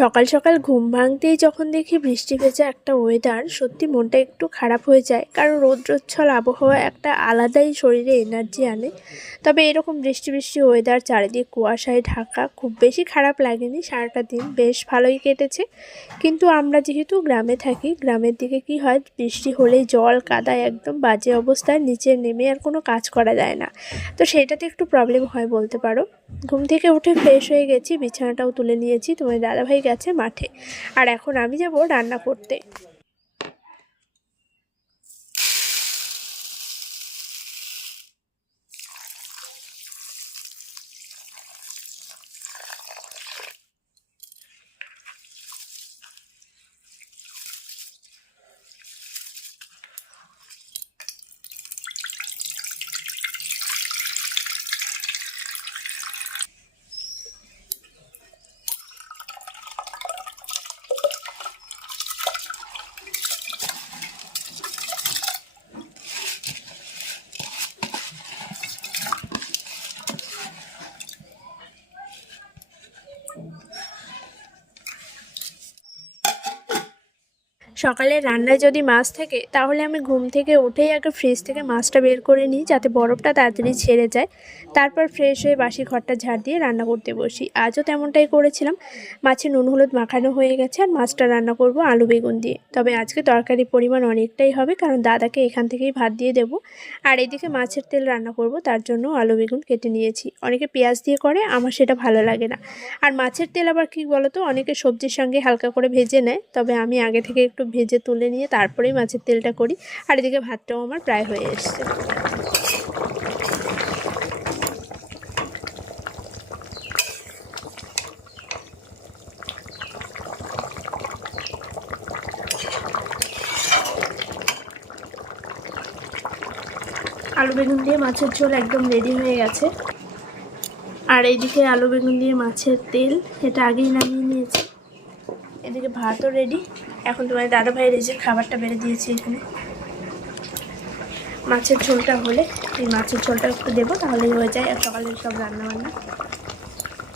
সকাল সকাল ঘুম ভাঙতেই যখন দেখি বৃষ্টি ভেজা একটা ওয়েদার সত্যি মনটা একটু খারাপ হয়ে যায়। কারণ রৌদ্রোচ্ছল আবহাওয়া একটা আলাদাই শরীরে এনার্জি আনে। তবে এরকম বৃষ্টি বৃষ্টি ওয়েদার চারিদিক কুয়াশায় ঢাকা, খুব বেশি খারাপ লাগেনি, সারাটা দিন বেশ ভালোই কেটেছে। কিন্তু আমরা যেহেতু গ্রামে থাকি, গ্রামের দিকে কি হয়, বৃষ্টি হলেই জল কাদা একদম বাজে অবস্থায় নিচে নেমে আর কোনো কাজ করা যায় না। তো সেটাতে একটু প্রবলেম হয় বলতে পারো। ঘুম থেকে উঠে ফ্রেশ হয়ে গেছি, বিছানাটাও তুলে নিয়েছি। তোমার দাদাভাই গেছে মাঠে। আর এখন আমি যাব রান্না করতে। সকালে রান্নায় যদি মাছ থাকে, তাহলে আমি ঘুম থেকে উঠেই আগে ফ্রিজ থেকে মাছটা বের করে নিই, যাতে বরফটা তাড়াতাড়ি ছেড়ে যায়। তারপর ফ্রেশ হয়ে বাসি ঘরটা ঝাড় দিয়ে রান্না করতে বসি। আজও তেমনটাই করেছিলাম। মাছে নুন হলুদ মাখানো হয়ে গেছে আর মাছটা রান্না করব আলু বেগুন দিয়ে। তবে আজকে তরকারির পরিমাণ অনেকটাই হবে, কারণ দাদাকে এখান থেকেই ভাত দিয়ে দেবো। আর এদিকে মাছের তেল রান্না করব, তার জন্য আলু বেগুন কেটে নিয়েছি। অনেকে পেঁয়াজ দিয়ে করে, আমার সেটা ভালো লাগে না। আর মাছের তেল আবার কী বলতো, অনেকে সবজির সঙ্গে হালকা করে ভেজে নেয়, তবে আমি আগে থেকে একটু ভেজে তুলে নিয়ে তারপরেই মাছের তেলটা করি। আর এদিকে ভাতটাও আমার প্রায় হয়ে এসছে। আলু বেগুন দিয়ে মাছের ঝোল একদম রেডি হয়ে গেছে। আর এইদিকে আলু বেগুন দিয়ে মাছের তেল, এটা আগেই নামিয়ে নিয়েছি। এদিকে ভাতও রেডি এখন তোমার দাদা ভাইয়ের এই যে খাবারটা বেড়ে দিয়েছি এখানে। মাছের ঝোলটা হলে, এই মাছের ঝোলটা একটু দেবো, তাহলেই হয়ে যায়। আর সকালের সব রান্না বান্না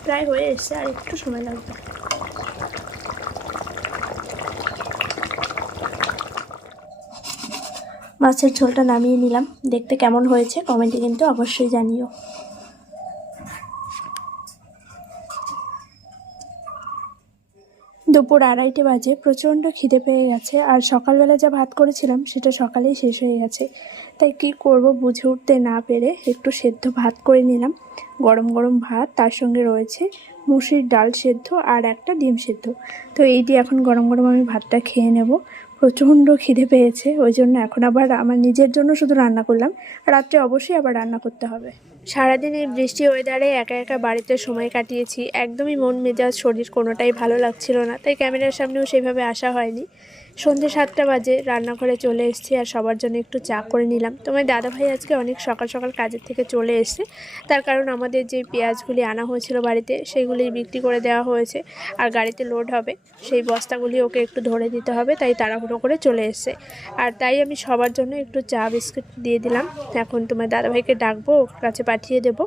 প্রায় হয়ে এসছে, আর একটু সময় লাগবে। মাছের ঝোলটা নামিয়ে নিলাম। দেখতে কেমন হয়েছে, কমেন্টে কিন্তু অবশ্যই জানিও। দুপুর আড়াইটে বাজে, প্রচণ্ড খিদে পেয়ে গেছে আর সকালবেলা যা ভাত করেছিলাম সেটা সকালেই শেষ হয়ে গেছে। তাই কি করব বুঝে উঠতে না পেরে একটু সেদ্ধ ভাত করে নিলাম। গরম গরম ভাত, তার সঙ্গে রয়েছে মুসির ডাল সেদ্ধ আর একটা ডিম সেদ্ধ। তো এই দিয়ে এখন গরম গরম আমি ভাতটা খেয়ে নেব। প্রচণ্ড খিদে পেয়েছে, ওই জন্য এখন আবার আমার নিজের জন্য শুধু রান্না করলাম। রাত্রে অবশ্যই আবার রান্না করতে হবে। সারাদিন এই বৃষ্টি ওয়েদারে একা একা বাড়িতে সময় কাটিয়েছি। একদমই মন মেজাজ শরীর কোনোটাই ভালো লাগছিল না, তাই ক্যামেরার সামনেও সেভাবে আসা হয়নি। সন্ধ্যে সাতটা বাজে, রান্নাঘরে চলে এসেছি আর সবার জন্য একটু চা করে নিলাম। তোমার দাদাভাই আজকে অনেক সকাল সকাল কাজের থেকে চলে এসছে। তার কারণ আমাদের যে পেঁয়াজগুলি আনা হয়েছিল বাড়িতে সেইগুলি বিক্রি করে দেওয়া হয়েছে আর গাড়িতে লোড হবে। সেই বস্তাগুলি ওকে একটু ধরে দিতে হবে, তাই তাড়াহুড়ো করে চলে এসছে। আর তাই আমি সবার জন্য একটু চা বিস্কুট দিয়ে দিলাম। এখন তোমার দাদাভাইকে ডাকবো, ওর কাছে পাঠিয়ে দেব।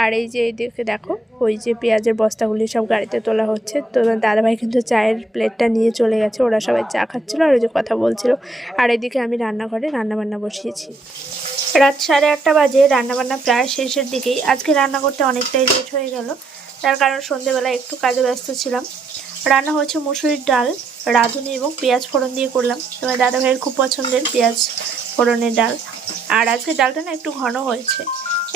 আর এই যে এইদিকে দেখো, ওই যে পেঁয়াজের বস্তাগুলি সব গাড়িতে তোলা হচ্ছে। তোমার দাদাভাই কিন্তু চায়ের প্লেটটা নিয়ে চলে গেছে, ওরা সবাই চা খাচ্ছিলো আর ওই যে কথা বলছিল। আর এদিকে আমি রান্নাঘরে রান্নাবান্না বসিয়েছি। রাত সাড়ে আটটা বাজে, রান্নাবান্না প্রায় শেষের দিকেই। আজকে রান্না করতে অনেকটাই লেট হয়ে গেল। তার কারণ সন্ধেবেলা একটু কাজে ব্যস্ত ছিলাম। রান্না হয়েছে মুসুরির ডাল, রাঁধুনি এবং পেঁয়াজ ফোড়ন দিয়ে করলাম। তোমার দাদা ভাইয়ের খুব পছন্দের পেঁয়াজ ফোড়নের ডাল। আর আজকে ডালটা না একটু ঘন হয়েছে।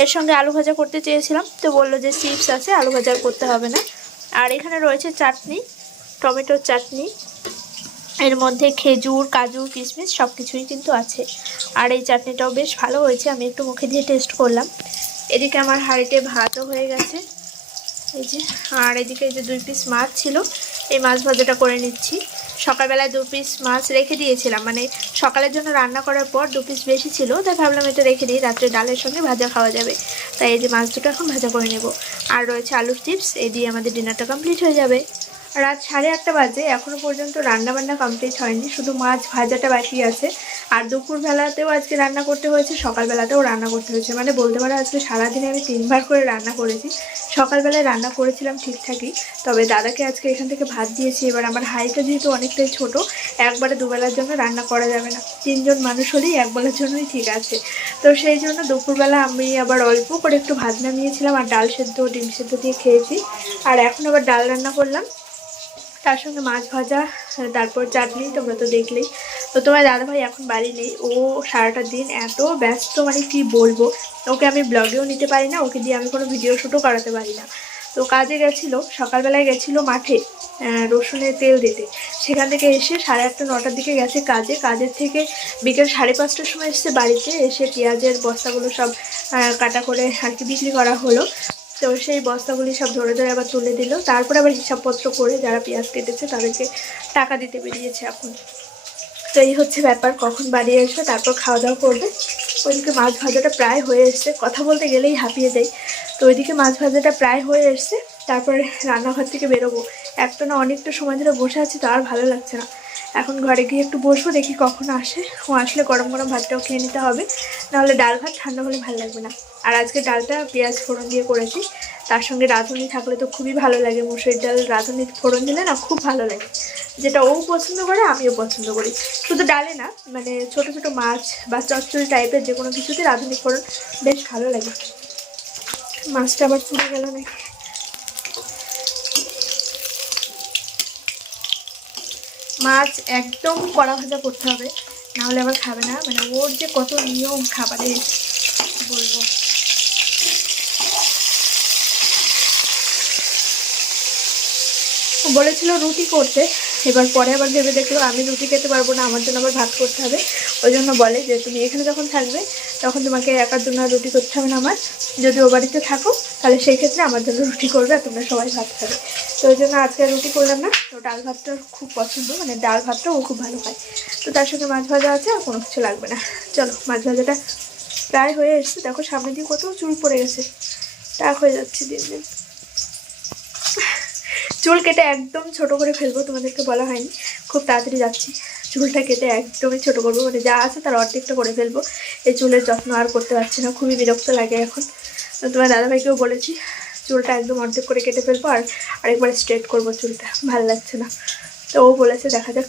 এর সঙ্গে আলু ভাজা করতে চেয়েছিলাম। তো বলল যে চিপস আছে, আলু ভাজা করতে হবে না। আর এখানে রয়েছে চাটনি, টমেটোর চাটনি এর মধ্যে খেজুর, কাজু, কিশমিশ সব কিছুই কিন্তু আছে। আর এই চাটনিটাও বেশ ভালো হয়েছে, আমি একটু মুখে দিয়ে টেস্ট করলাম। এদিকে আমার হাঁড়িতে ভাতও হয়ে গেছে। এই যে, আর এদিকে যে দুই পিস মাছ ছিল, এই মাছ ভাজাটা করে নিচ্ছি। সকালবেলায় দু পিস মাছ রেখে দিয়েছিলাম মানে সকালের জন্য রান্না করার পর দু পিস বেশি ছিল, তাই ভাবলাম এটা রেখে দিই, রাত্রে ডালের সঙ্গে ভাজা খাওয়া যাবে। তাই এই যে মাছ দুটো এখন ভাজা করে নেব। আর রয়েছে আলুর চিপস এই দিয়ে আমাদের ডিনারটা কমপ্লিট হয়ে যাবে। রাত সাড়ে আটটা বাজে, এখনও পর্যন্ত রান্না বান্না কমপ্লিট হয়নি, শুধু মাছ ভাজাটা বাকি আছে। আর দুপুরবেলাতেও আজকে রান্না করতে হয়েছে, সকালবেলাতেও রান্না করতে হয়েছে। মানে বলতে পারো আজকে সারাদিনে আমি তিনবার করে রান্না করেছি। সকালবেলায় রান্না করেছিলাম ঠিকঠাকই, তবে দাদাকে আজকে এখান থেকে ভাত দিয়েছি। এবার আমার হাইটা যেহেতু অনেকটাই ছোট, একবারে দুবেলার জন্য রান্না করা যাবে না। তিনজন মানুষ হলেই একবেলার জন্যই ঠিক আছে। তো সেই জন্য দুপুরবেলা আমি আবার অল্প করে একটু ভাত নামিয়েছিলাম, আর ডাল সেদ্ধ, ডিম সেদ্ধ দিয়ে খেয়েছি। আর এখন আবার ডাল রান্না করলাম। তার সঙ্গে মাছ ভাজা, তারপর চাটনি, তোমরা তো দেখলেই। তো তোমার দাদাভাই এখন বাড়ি নেই, ও সারাটা দিন এত ব্যস্ত মানে কি বলব? ওকে আমি ব্লগেও নিতে পারি না, ওকে দিয়ে আমি কোনো ভিডিও শ্যুটও করাতে পারি না। তো কাজে গেছিল, সকালবেলায় গেছিল মাঠে রসুনের তেল দিতে। সেখান থেকে এসে সাড়ে আটটা, নটার দিকে গেছে কাজে। কাজের থেকে বিকেল সাড়ে পাঁচটার সময় এসছে বাড়িতে, এসে পেঁয়াজের বস্তাগুলো সব কাটা করে আর কি বিক্রি করা হলো। তো সেই বস্তাগুলি সব ধরে ধরে আবার তুলে দিল। তারপরে আবার হিসাবপত্র করে যারা পেঁয়াজ কেটেছে তাদেরকে টাকা দিতে বেরিয়েছে এখন। তো এই হচ্ছে ব্যাপার, কখন বাড়ি আসবে তারপর খাওয়া দাওয়া করবে। ওইদিকে মাছ ভাজাটা প্রায় হয়ে এসছে। কথা বলতে গেলেই হাঁপিয়ে যাই। তো ওইদিকে মাছ ভাজাটা প্রায় হয়ে এসছে। তারপরে রান্নাঘর থেকে বেরোবো। একটা না অনেকটা সময় ধরে বসে আছি, তো আর ভালো লাগছে না। এখন ঘরে গিয়ে একটু বসবো, দেখি কখন আসে। ও আসলে গরম গরম ভাতটাও খেয়ে নিতে হবে। নাহলে ডাল ভাত ঠান্ডা হলে ভালো লাগবে না। আর আজকে ডালটা পেঁয়াজ ফোড়ন দিয়ে করেছি। তার সঙ্গে রাঁধুনি থাকলে তো খুবই ভালো লাগে। মুসুরির ডাল, রাঁধুনি ফোড়ন দিলে না খুব ভালো লাগে। যেটা ও পছন্দ করে, আমিও পছন্দ করি। শুধু ডালে না মানে ছোট ছোট মাছ বা চচ্চড়ি টাইপের যে কোনো কিছুতে রাঁধুনি ফোড়ন বেশ ভালো লাগে। মাছটা আবার পুড়ে গেল নাকি? মাছ একদম কড়া ভাজা করতে হবে। নাহলে আবার খাবে না। মানে ওর যে কত নিয়ম খাবারে বলব? বলেছিল রুটি করতে। এবার পরে আবার ভেবে দেখল, আমি রুটি খেতে পারব না, আমার জন্য আবার ভাত করতে হবে। ওই জন্য বলে যে, তুমি এখানে যখন থাকবে, তখন তোমাকে একার জন্য রুটি করতে হবে না আমার। যদি ও বাড়িতে থাকো, তাহলে সেই ক্ষেত্রে আমার জন্য রুটি করবে আর তোমরা সবাই ভাত খাবে। তো ওই জন্য আজকে রুটি করলাম না। তো ডাল ভাতটা খুব পছন্দ মানে ডাল ভাতটা ও খুব ভালো খায়। তো তার সঙ্গে মাছ ভাজা আছে আর কোনো কিছু লাগবে না। চলো, মাছ ভাজাটা প্রায় হয়ে এসছে। দেখো সামনে দিয়ে কত চুল পড়ে গেছে। টাক হয়ে যাচ্ছে দিন দিন। চুল কেটে একদম ছোট করে ফেলব, তোমাদেরকে বলা হয়নি। খুব তাড়াতাড়ি যাচ্ছি। চুলটা কেটে একদমই ছোট করব মানে যা আছে তার অর্ধেকটা করে ফেলব। এই চুলের যত্ন আর করতে পারছি না, খুবই বিরক্ত লাগে এখন। তোমার দাদাভাইকেও বলেছি, চুলটা একদম অর্ধেক করে কেটে ফেলব আর আরেকবার স্ট্রেট করব চুলটা, ভালো লাগছে না। তো ও বলেছে, দেখা যাক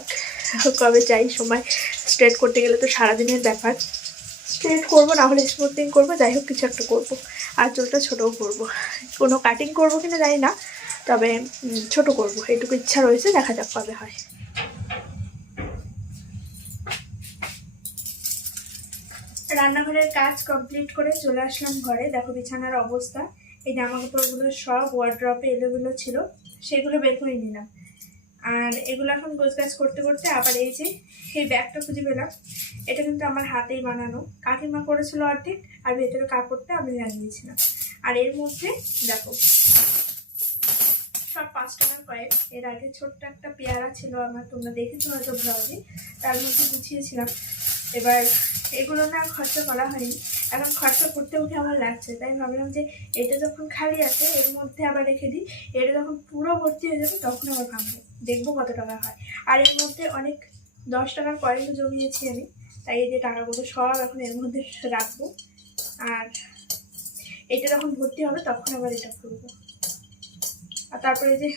কবে যাই সময়। স্ট্রেট করতে গেলে তো সারাদিনের ব্যাপার। স্ট্রেট করব, না হলে স্মুথিং করব, যাই হোক কিছু একটা করব। আর চুলটা ছোটও করব। কোনো কাটিং করব কিনা জানি না। তবে ছোট করব। এইটুকু ইচ্ছা রয়েছে, দেখা যাক কবে হয়। রান্নাঘরের কাজ কমপ্লিট করে চলে আসলাম ঘরে। দেখো বিছানার অবস্থা। এই জামা কাপড়গুলো সব ওয়ার্ড্রপে এলোগুলো ছিল। সেগুলো বের করে নিলাম। আর এগুলো এখন গোছগাছ করতে করতে আবার এই যে, এই ব্যাগটা খুঁজে পেলাম। এটা কিন্তু আমার হাতেই বানানো। কাকিমা করেছিল অর্ধেক, আর ভেতরে কাপড়টা আমি লাগিয়েছিলাম। আর এর মধ্যে, দেখো সব পাঁচ টাকার কয়েক, এর আগে ছোট্ট একটা পেয়ারা ছিল আমার, তোমরা দেখেছ হয়তো ব্লগে তার মধ্যে গুছিয়েছিলাম। এবার এগুলো না খরচা করা হয়নি। এখন খরচা করতে উঠে আমার লাগছে, তাই ভাবলাম যে এটা যখন খালি আছে, এর মধ্যে আবার রেখে দিই। এটা যখন পুরো ভর্তি হয়ে যাবে, তখন আবার ভাঙবো। দেখব কত টাকা হয়। আর এর মধ্যে অনেক, দশ টাকার কয়েন জমিয়েছি আমি, তাই এই যে টাকাগুলো সব এখন এর মধ্যে রাখব। আর এটা যখন ভর্তি হবে, তখন আবার এটা করব। আর তারপরে যে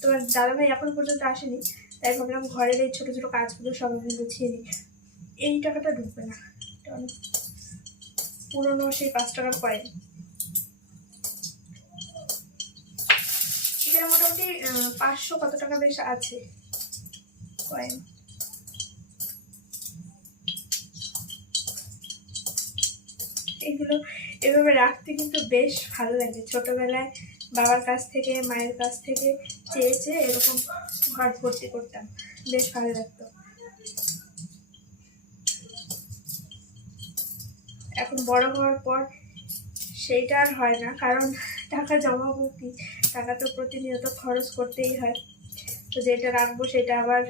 তোমার দাদাভাই এখনও পর্যন্ত আসেনি, তাই ভাবলাম ঘরের এই ছোটো ছোটো কাজগুলো সব আমি গুছিয়ে নিই। এই টাকাটা ঢুকবে না পুরোনো সেই পাঁচ টাকার কয়েন এখানে মোটামুটি পাঁচশো কত টাকা বেশ আছে কয়েন এগুলো এভাবে রাখতে কিন্তু বেশ ভালো লাগে। ছোটবেলায় বাবার কাছ থেকে, মায়ের কাছ থেকে চেয়ে চেয়ে এরকম ঘর ভর্তি করতাম। বেশ ভালো লাগতো। এখন বড় হওয়ার পর সেইটা আর হয় না, কারণ টাকা জমাবো কি? টাকা তো প্রতিনিয়ত খরচ করতেই হয়। তো যেটা রাখব সেটা আবার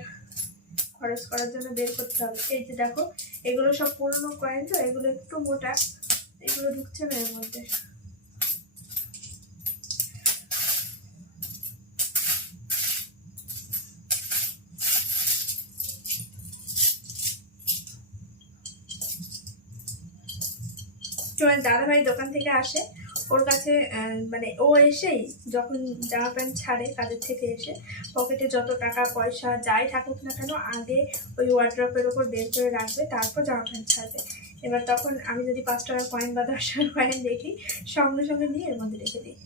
খরচ করার জন্য বের করতে হবে। এই যে দেখো, এগুলো সব পুরনো কয়েন তো, এগুলো একটু মোটা, এগুলো ঢুকছে না এর মধ্যে। তোমার দাদাভাই দোকান থেকে আসে, ওর কাছে মানে ও এসেই যখন জামা প্যান্ট ছাড়ে কাজের থেকে এসে পকেটে যত টাকা পয়সা যাই থাকুক না কেন আগে ওই ওয়ার্ড্রপের ওপর বের করে রাখবে, তারপর জামা প্যান্ট ছাড়বে। এবার তখন আমি যদি পাঁচ টাকার কয়েন বা দশ টাকার কয়েন দেখি, সঙ্গে সঙ্গে নিয়ে এর মধ্যে রেখে দিই।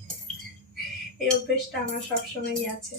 এই অভ্যেসটা আমার সবসময়ই আছে।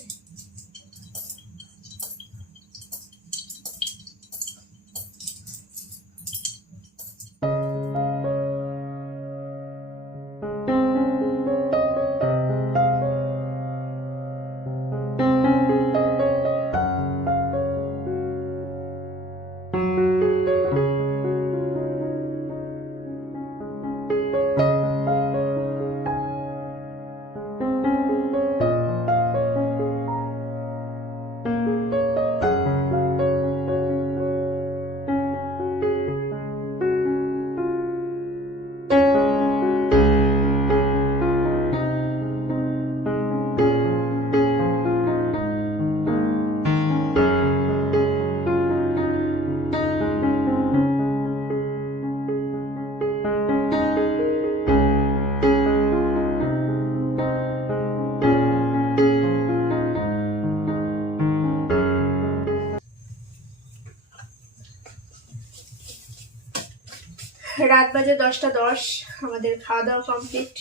বাজে দশটা দশ, আমাদের খাওয়া দাওয়া কমপ্লিট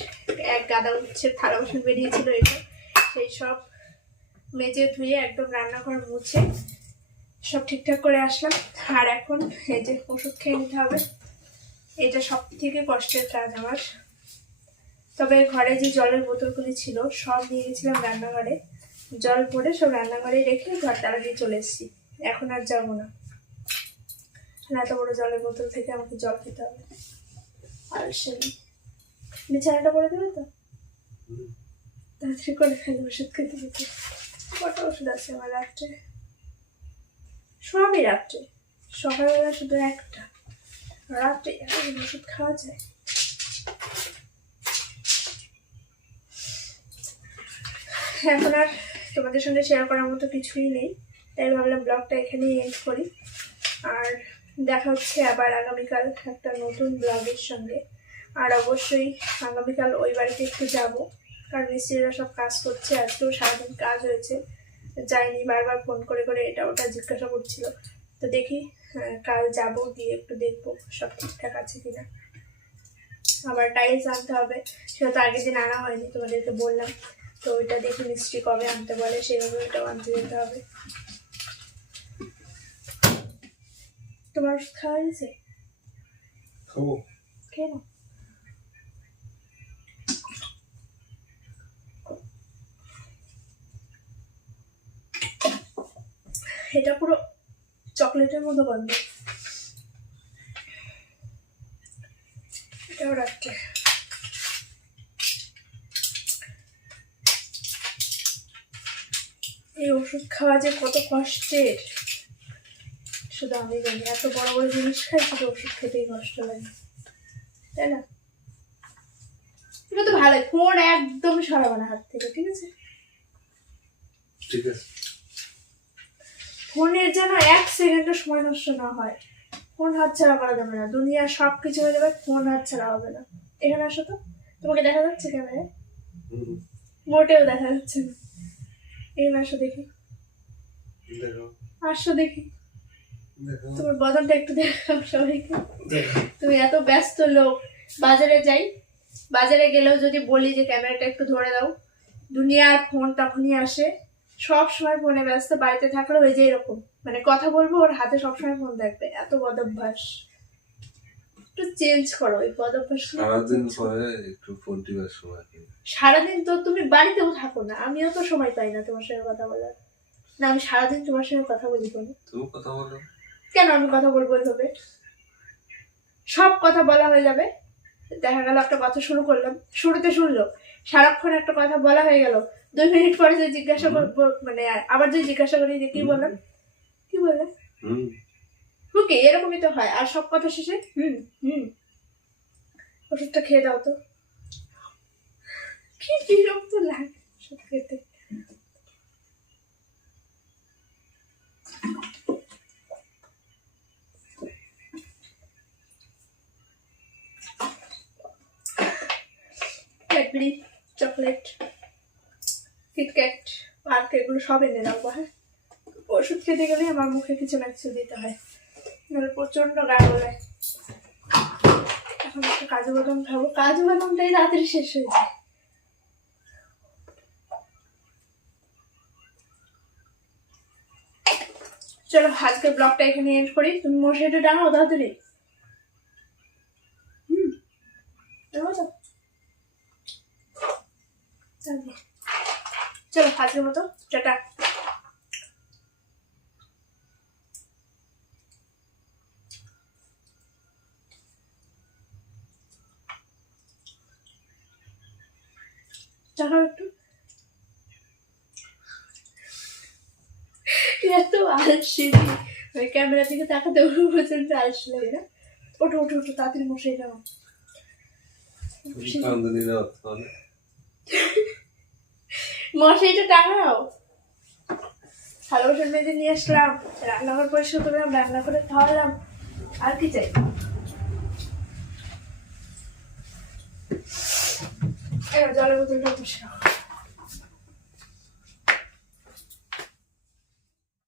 এক গাদা উচ্ছে থালা বাসন বেরিয়েছিল এটা সেই সব মেজে ধুয়ে একদম রান্নাঘর মুছে সব ঠিকঠাক করে আসলাম। আর এখন এই যে ওষুধ খেয়ে নিতে হবে। এটা সব থেকে কষ্টের কাজ আমার। তবে ঘরে যে জলের বোতলগুলি ছিল, সব নিয়ে গেছিলাম রান্নাঘরে। জল ভরে সব রান্নাঘরে রেখে ঘর তালা দিয়ে চলে এসেছি। এখন আর যাব না। না এত বড় জলের বোতল থেকে আমাকে জল খেতে হবে। আর সে বিছানাটা করে দেবে তো? তাড়াতাড়ি করে ফেলে, ওষুধ খেতে খেতে। কটা ওষুধ আছে আমার রাত্রে? সবই রাত্রে। সকালবেলা শুধু একটা। রাত্রে এত ওষুধ খাওয়া যায়। এখন আর তোমাদের সঙ্গে শেয়ার করার মতো কিছুই নেই। তাই ভাবলাম ব্লগটা এখানেই এন্ড করি। আর দেখা হচ্ছে আবার আগামীকাল একটা নতুন ব্লগের সঙ্গে। আর অবশ্যই আগামীকাল ওই বাড়িতে একটু যাব কারণ মিস্ত্রিরা সব কাজ করছে আজকেও সারাদিন কাজ হয়েছে। যাইনি বারবার ফোন করে করে এটা ওটা জিজ্ঞাসা করছিল। তো দেখি আহ, কাল যাব গিয়ে একটু দেখব সব ঠিকঠাক আছে কিনা। আবার টাইলস আনতে হবে সেটা তো আগের দিন আনা হয়নি তোমাদেরকে বললাম। তো ওইটা দেখি মিস্ত্রি কবে আনতে বলে সেভাবে ওইটাও আনতে যেতে হবে। তোমার খাওয়া হয়েছে খাব। কেন? এটা পুরো চকলেটের মতো গন্ধ। এটাও রাখতে এই ওষুধ খাওয়া যে কত কষ্টের। শুধু আমি জানি এত বড় বড় জিনিস খাই শুধু ওষুধ খেতেই কষ্ট লাগে। তাই না? এটা তো ভালোই ফোন একদম সরাবো না হাত থেকে ঠিক আছে? ঠিক আছে। ফোনের যেন এক সেকেন্ডও সময় নষ্ট না হয়। ফোন হাত ছাড়া করা যাবে না। দুনিয়ার সব কিছু হয়ে যাবে ফোন হাত ছাড়া হবে না। এখানে আসো তো। তোমাকে দেখা যাচ্ছে ক্যামেরায় হুম, মোটেও দেখা যাচ্ছে না। এখানে আসো দেখি। আসো দেখো। তোমার বদনটা একটু দেখাও সবাইকে। তুমি এত ব্যস্ত লোক বাজারে যাই। বাজারে গেলেও যদি বলি যে ক্যামেরাটা একটু ধরে দাও। দুনিয়ার ফোন তখনই আসে। সব সময় ফোনে ব্যস্ত বাড়িতে থাকলে ওই যে এরকম। মানে কথা বলব ওর হাতে সবসময় ফোন থাকবে। এত বদভ্যাস। একটু চেঞ্জ করো ওই বদভ্যাস সারাদিন পরে একটু ফোন টিপার সময় সারাদিন তো তুমি বাড়িতেও থাকো না। আমিও তো সময় পাই না তোমার সঙ্গে কথা বলার। না আমি সারাদিন তোমার সঙ্গে কথা বলি কোনো। তুমি কথা বলো। কেন আমি কথা বলব এইভাবে সব কথা বলা হয়ে যাবে। দেখা গেল একটা কথা শুরু করলাম। শুরুতে শুনলো সারাক্ষণ একটা কথা বলা হয়ে গেল। দুই মিনিট পরে যে জিজ্ঞাসা করব মানে আবার যদি জিজ্ঞাসা করি যে কি বললাম? কি বললে হুম। ওকে এরকমই তো হয়। আর সব কথা শেষে? হুম হুম। ওষুধটা খেয়ে দাও তো। কি বিরক্ত লাগে ওষুধ খেতে। এগুলো সব এনে রাখব হ্যাঁ? ওষুধ খেতে গেলে আমার মুখে কিছু না কিছু দিতে হয়। নাহলে প্রচণ্ড গা গোলায় এখন একটু কাজু বাদাম খাব। কাজু বাদামটাই রাত্রি শেষ হয়ে যায়। চলো আজকে ব্লগটা এখানে এন্ড করি। তুমি মশারিটা ডাঙাও তাড়াতাড়ি হুম ডাঙাও তো। চলো। চলো আজকের মতো টাটা আলসি ওই ক্যামেরা থেকে তাকাতে প্রচণ্ড আলসি লাগে না। ওঠো ওঠো তাড়াতাড়ি মশাই যাও। মশাইটা টাঙাও ভালোবাসার মেয়েদের নিয়ে আসলাম, রান্নাঘর পরিষ্কার করলাম রান্না করে খাওয়ালাম। আর কি চাই? জলের বোতলটা বসাও